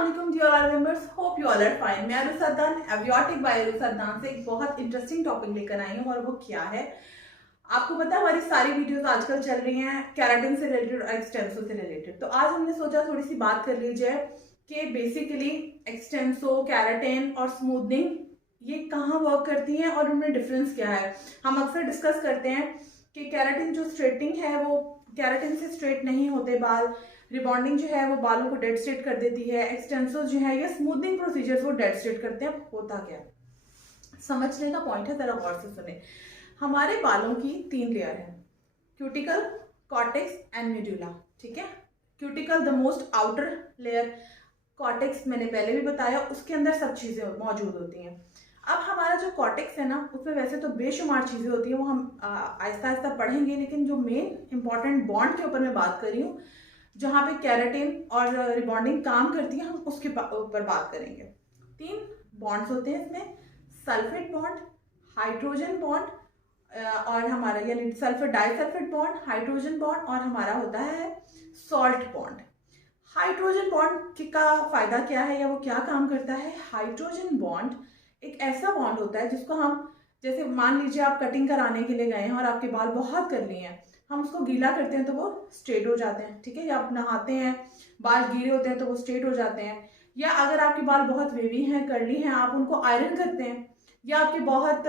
Assalamualaikum dear all members, hope you all are fine। मैं Arun सद्दान एवियोटिक bye Arun सद्दान से एक बहुत इंटरेस्टिंग टॉपिक लेकर आई हूँ और वो क्या है आपको पता है। हमारी सारी वीडियोस आजकल चल रही हैं केराटिन से रिलेटेड और एक्सटेंसो से रिलेटेड। तो आज हमने सोचा थोड़ी सी बात कर ली जाए कि बेसिकली एक्सटेंसो, केराटिन और स्मूथनिंग ये कहाँ वर्क करती हैं और उनमें डिफरेंस क्या है। हम अक्सर डिस्कस करते हैं कि केराटिन जो स्ट्रेटनिंग है वो केराटिन से स्ट्रेट नहीं होते बाल, रिबॉन्डिंग जो है वो बालों को डेड स्ट्रेट कर देती है, एक्सटेंसो जो है ये स्मूथनिंग प्रोसीजर्स वो डेड स्ट्रेट करते हैं। होता क्या है समझने का पॉइंट है, जरा गौर से सुने। हमारे बालों की 3 लेयर है, क्यूटिकल, कॉर्टेक्स एंड मेडुला। ठीक है, cuticle the most outer layer, cortex मैंने पहले भी बताया, उसके अंदर सब चीजें मौजूद होती हैं। अब हमारा जो कॉर्टेक्स है ना उसमें वैसे तो बेशुमार चीजें होती हैं, वो हम आहिस्ता आहिस्ता पढ़ेंगे, लेकिन जो मेन इंपॉर्टेंट बॉन्ड के ऊपर मैं बात कर रही हूँ जहाँ पे केराटिन और रिबॉन्डिंग काम करती है, हम उसके ऊपर बात करेंगे। 3 बॉन्ड्स होते हैं इसमें, सल्फेट बॉन्ड, हाइड्रोजन बॉन्ड और हमारा यानी sulphur disulphate bond, hydrogen bond और हमारा होता है सॉल्ट बॉन्ड। हाइड्रोजन बॉन्ड का फायदा क्या है या वो क्या काम करता है। हाइड्रोजन बॉन्ड एक ऐसा बॉन्ड होता है जिसको हम, जैसे मान लीजिए आप कटिंग कराने के लिए गए हैं और आपके बाल बहुत कर लिए हैं, हम उसको गीला करते हैं तो वो स्ट्रेट हो जाते हैं। ठीक है, या आप नहाते हैं बाल गीले होते हैं तो वो स्ट्रेट हो जाते हैं। या अगर आपके बाल बहुत वेवी हैं, कर्ली हैं, आप उनको आयरन करते हैं, या आपके बहुत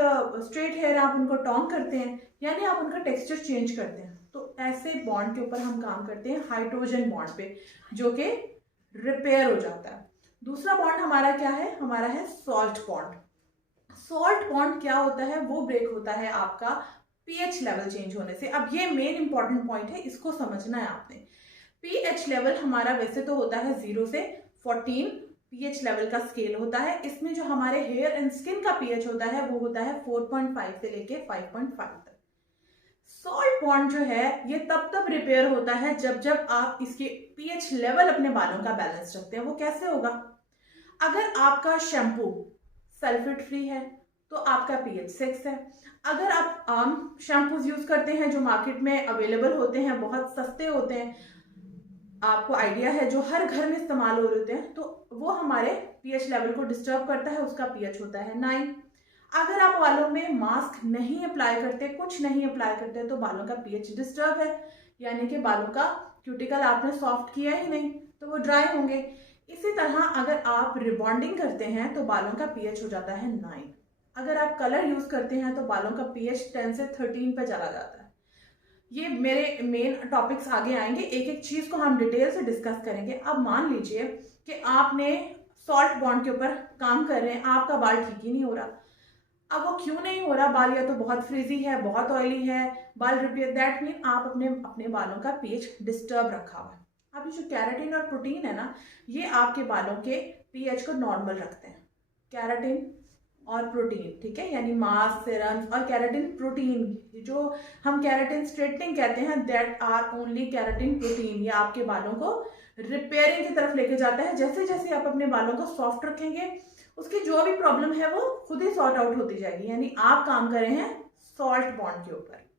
स्ट्रेट हेयर आप उनको टॉन्ग करते हैं, यानी आप उनका टेक्सचर चेंज करते हैं। तो ऐसे बॉन्ड के ऊपर हम काम करते हैं हाइड्रोजन बॉन्ड पे, जो कि रिपेयर हो जाता है। दूसरा बॉन्ड हमारा क्या है, हमारा है सॉल्ट बॉन्ड। सॉल्ट बॉन्ड क्या होता है, वो ब्रेक होता है आपका पीएच लेवल चेंज होने से। अब ये मेन इंपॉर्टेंट पॉइंट है, इसको समझना है आपने। पीएच लेवल हमारा वैसे तो होता है 0 से 14 पीएच लेवल का स्केल होता है। इसमें जो हमारे हेयर एंड स्किन का पीएच होता है वो होता है 4.5 से लेके 5.5 तक। सॉल्ट बॉन्ड जो है ये तब रिपेयर होता है जब आप इसके पीएच लेवल अपने बालों का बैलेंस रखते हैं। वो कैसे होगा, अगर आपका शैम्पू सल्फेट फ्री है तो आपका पीएच 6 है। अगर आप आम शैम्पूज यूज करते हैं जो मार्केट में अवेलेबल होते हैं, बहुत सस्ते होते हैं, आपको आइडिया है, जो हर घर में इस्तेमाल हो रहे होते हैं, तो वो हमारे पीएच लेवल को डिस्टर्ब करता है, उसका पीएच होता है 9। अगर आप बालों में मास्क नहीं अप्लाई करते, कुछ नहीं अप्लाई करते, तो बालों का पीएच डिस्टर्ब है, यानी कि बालों का क्यूटिकल आपने सॉफ्ट किया ही नहीं तो वो ड्राई होंगे। इसी तरह अगर आप रिबॉन्डिंग करते हैं तो बालों का पीएच हो जाता है 9। अगर आप कलर यूज करते हैं तो बालों का पीएच 10 से 13 पे चला जाता है। ये मेरे मेन टॉपिक्स आगे आएंगे, एक एक चीज को हम डिटेल से डिस्कस करेंगे। अब मान लीजिए कि आपने सॉल्ट बॉन्ड के ऊपर काम कर रहे हैं, आपका बाल ठीक ही नहीं हो रहा। अब वो क्यों नहीं हो रहा, बाल या तो बहुत फ्रीजी है, बहुत ऑयली है, बाल रिपेयर, दैट मीन आप अपने बालों का पीएच डिस्टर्ब रखा हुआ है। अब ये जो केराटिन और प्रोटीन है ना, ये आपके बालों के पीएच को नॉर्मल रखते हैं। केराटिन और प्रोटीन, ठीक है, यानी मास्क, सीरम्स और केराटिन प्रोटीन, जो हम केराटिन स्ट्रेटनिंग कहते हैं, that are only keratin protein. ये आपके बालों को रिपेयरिंग की तरफ लेके जाता है। जैसे जैसे आप अपने बालों को सॉफ्ट रखेंगे, उसकी जो भी प्रॉब्लम है वो खुद ही सॉर्ट आउट होती जाएगी। यानी आप काम कर रहे हैं सॉल्ट बॉन्ड के ऊपर।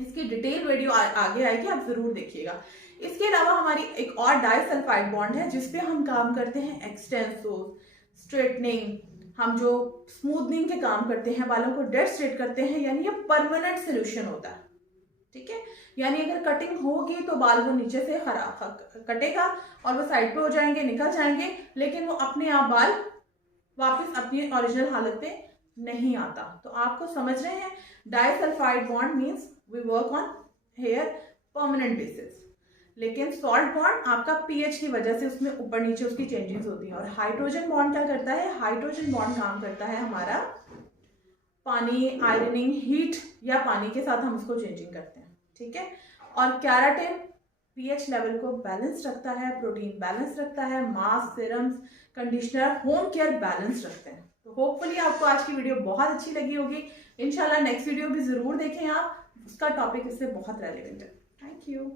इसकी डिटेल वीडियो आगे आएगी, आप जरूर देखिएगा। इसके अलावा हमारी एक और डाइसल्फाइड बॉन्ड है जिसपे हम काम करते हैं एक्सटेंसो, स्ट्रेटनिंग, हम जो स्मूथनिंग के काम करते हैं, बालों को डेड स्ट्रेट करते हैं, यानी ये परमानेंट सोल्यूशन होता है। ठीक है, यानी अगर कटिंग होगी तो बाल वो नीचे से खराब कटेगा और वो साइड पे हो जाएंगे, निकल जाएंगे, लेकिन वो अपने आप बाल वापस अपनी ओरिजिनल हालत पे नहीं आता। तो आपको समझ रहे हैं, disulphide bond means we work on hair permanent basis, लेकिन सॉल्ट बॉन्ड आपका पीएच की वजह से उसमें ऊपर नीचे उसकी चेंजेस होती हैं। और हाइड्रोजन बॉन्ड क्या करता है, हाइड्रोजन बॉन्ड काम करता है हमारा पानी, आयरनिंग, हीट या पानी के साथ हम उसको चेंजिंग करते हैं। ठीक है, और केराटिन पीएच लेवल को बैलेंस रखता है, प्रोटीन बैलेंस रखता है, mask, serums, conditioner, home care balance रखते हैं। तो होपफुली आपको आज की वीडियो बहुत अच्छी लगी होगी। इंशाल्लाह नेक्स्ट वीडियो भी जरूर देखें आप, उसका टॉपिक इससे बहुत रेलिवेंट है। Thank you.